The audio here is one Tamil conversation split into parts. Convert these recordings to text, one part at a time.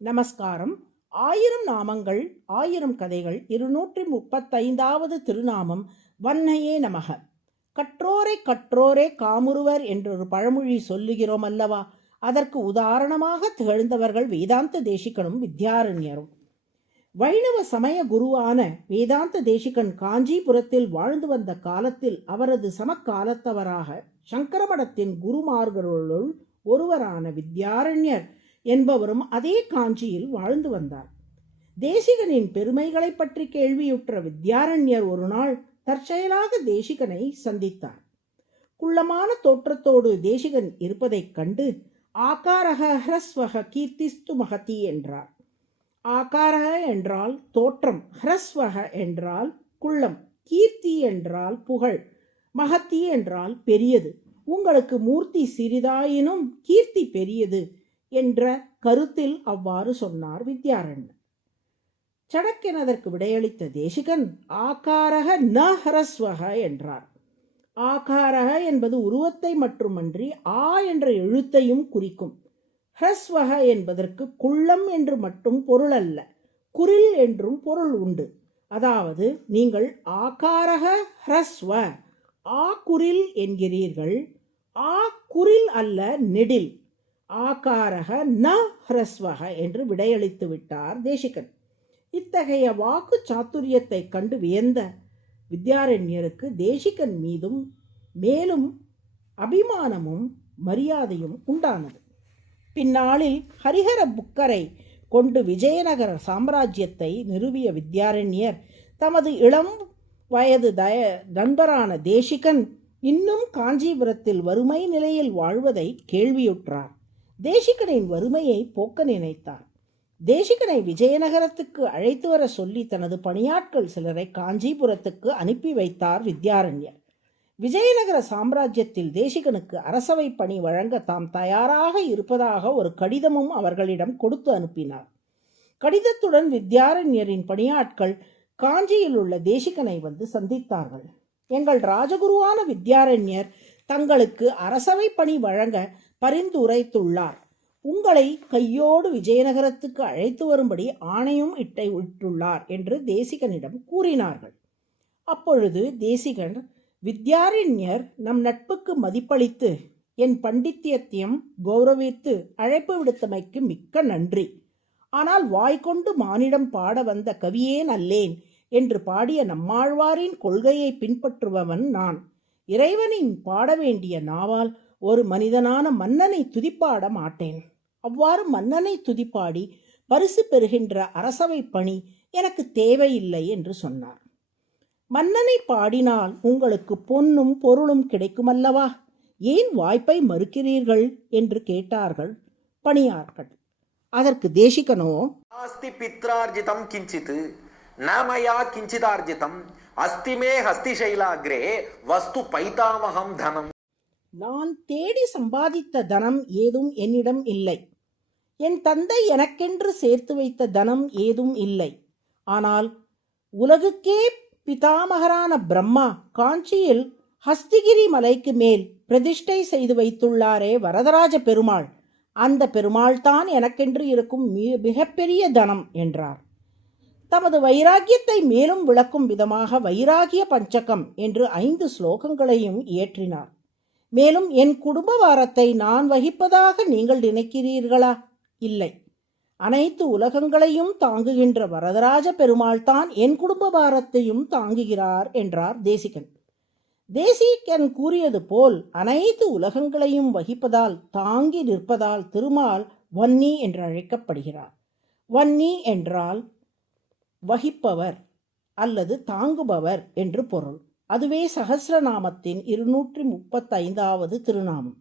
நமஸ்காரம். 1000 நாமங்கள் 1000 கதைகள் 235வது திருநாமம் வன்னையே நமக. கற்றோரை காமுறுவர் என்றொரு பழமொழி சொல்லுகிறோம் அல்லவா? அதற்கு உதாரணமாக திகழ்ந்தவர்கள் வேதாந்த தேசிகனும் வித்யாரண்யரும். வைணவ சமய குருவான வேதாந்த தேசிகன் காஞ்சிபுரத்தில் வாழ்ந்து வந்த காலத்தில் அவரது சமக்காலத்தவராக சங்கரமடத்தின் குருமார்களுள் ஒருவரான வித்யாரண்யர் என்பவரும் அதே காஞ்சியில் வாழ்ந்து வந்தார். தேசிகனின் பெருமைகளை பற்றி கேள்வியுற்ற வித்யாரண்யர் ஒரு நாள் தற்செயலாக தேசிகனை சந்தித்தார். குள்ளமான தோற்றத்தோடு தேசிகன் இருப்பதைக் கண்டு ஆகாரக ஹ்ரஸ்வக கீர்த்திஸ்து மகதி என்றார். ஆகாரக என்றால் தோற்றம், ஹ்ரஸ்வக என்றால் குள்ளம், கீர்த்தி என்றால் புகழ், மகத்தி என்றால் பெரியது. உங்களுக்கு மூர்த்தி சிறிதாயினும் கீர்த்தி பெரியது என்ற கருத்தில் அவ்வாறு சொன்னார் வித்யாரண்யர். சடக்கென அதற்கு விடையளித்த தேசிகன் ஆகாரக ந ஹ்ரஸ்வக என்றார். ஆகாரக என்பது உருவத்தை மட்டுமன்றி ஆ என்ற எழுத்தையும் குறிக்கும். ஹ்ரஸ்வக என்பதற்கு குள்ளம் என்று மட்டும் பொருள் அல்ல, குரில் என்றும் பொருள் உண்டு. அதாவது நீங்கள் ஆகாரக ஹ்ரஸ்வ ஆ குரில் என்கிறீர்கள். ஆ குரில் அல்ல, நெடில். ஆகாரக ந ஹ்ரஸ்வக என்று விடையளித்து விட்டார் தேசிகன். இத்தகைய வாக்கு சாத்துரியத்தை கண்டு வியந்த வித்யாரண்யருக்கு தேசிகன் மீதும் மேலும் அபிமானமும் மரியாதையும் உண்டானது. பின்னாளில் ஹரிஹர புக்கரை கொண்டு விஜயநகர சாம்ராஜ்யத்தை நிறுவிய வித்யாரண்யர் தமது இளம் வயது நண்பரான தேசிகன் இன்னும் காஞ்சிபுரத்தில் வறுமை நிலையில் வாழ்வதை கேள்வியுற்றார். தேசிகனின் வறுமையை போக்க நினைத்தார். தேசிகனை விஜயநகரத்துக்கு அழைத்து வர சொல்லி தனது பணியாட்கள் சிலரை காஞ்சிபுரத்துக்கு அனுப்பி வைத்தார் வித்யாரண்யர். விஜயநகர சாம்ராஜ்யத்தில் தேசிகனுக்கு அரசவை பணி வழங்க தாம் தயாராக இருப்பதாக ஒரு கடிதமும் அவர்களிடம் கொடுத்து அனுப்பினார். கடிதத்துடன் வித்யாரண்யரின் பணியாட்கள் காஞ்சியில் உள்ள தேசிகனை வந்து சந்தித்தார்கள். எங்கள் ராஜகுருவான வித்யாரண்யர் தங்களுக்கு அரசவை பணி வழங்க பரிந்துரைத்துள்ளார். உங்களை கையோடு விஜயநகரத்துக்கு அழைத்து வரும்படி ஆணையும் இட்டுள்ளார் என்று தேசிகனிடம் கூறினார்கள். அப்பொழுது தேசிகன், வித்யாரண்யர் நம் நட்புக்கு மதிப்பளித்து என் பண்டித்தியத்தையும் கௌரவித்து அழைப்பு விடுத்தமைக்கு மிக்க நன்றி. ஆனால் வாய்கொண்டு மானிடம் பாட வந்த கவியேன் அல்லேன் என்று பாடிய நம்மாழ்வாரின் கொள்கையை பின்பற்றுபவன் நான். இறைவனின் பாட வேண்டிய நாவால் ஒரு மனிதனான மன்னனை துதிப்பாட மாட்டேன். அவ்வாறு மன்னனை துதிப்பாடி பரிசு பெறுகின்ற அரசவை பணி எனக்கு தேவையில்லை என்று சொன்னார். மன்னனை பாடினால் உங்களுக்கு பொன்னும் பொருளும் கிடைக்குமல்லவா? ஏன் வாய்ப்பை மறுக்கிறீர்கள் என்று கேட்டார்கள் பணியார்கள். அதற்கு தேசிகனோ, ஆஸ்தி பித்ரார்ஜிதம் கிஞ்சித் நாமயா கிஞ்சிதார்ஜிதம் அஸ்திமே ஹஸ்திசைலாக்ரே வஸ்து பைதாமகம் தனம். நான் தேடி சம்பாதித்த தனம் ஏதும் என்னிடம் இல்லை. என் தந்தை எனக்கென்று சேர்த்து வைத்த தனம் ஏதும் இல்லை. ஆனால் உலகுக்கே பிதாமகரான பிரம்மா காஞ்சியில் ஹஸ்திகிரி மலைக்கு மேல் பிரதிஷ்டை செய்து வைத்துள்ளாரே வரதராஜ பெருமாள், அந்த பெருமாள் தான் எனக்கென்று இருக்கும் மிகப்பெரிய தனம் என்றார். தமது வைராக்கியத்தை மேலும் விளக்கும் விதமாக வைராகிய பஞ்சகம் என்று 5 ஸ்லோகங்களையும் இயற்றினார். மேலும் என் குடும்ப வாரத்தை நான் வகிப்பதாக நீங்கள் நினைக்கிறீர்களா? இல்லை. அனைத்து உலகங்களையும் தாங்குகின்ற வரதராஜ பெருமாள் தான் என் குடும்ப பாரத்தையும் தாங்குகிறார் என்றார் தேசிகன். தேசிகன் கூறியது போல் அனைத்து உலகங்களையும் வகிப்பதால் தாங்கி நிற்பதால் திருமால் வன்னி என்று அழைக்கப்படுகிறார். வன்னி என்றால் வகிப்பவர் அல்லது தாங்குபவர் என்று பொருள். அதுவே சகஸ்ரநாமத்தின் 235வது திருநாமம்.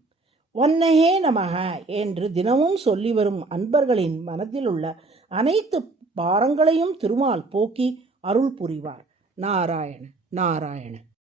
வன்னையே நமக என்று தினமும் சொல்லி வரும் அன்பர்களின் மனதில் உள்ள அனைத்து பாரங்களையும் திருமால் போக்கி அருள் புரிவார். நாராயண நாராயண.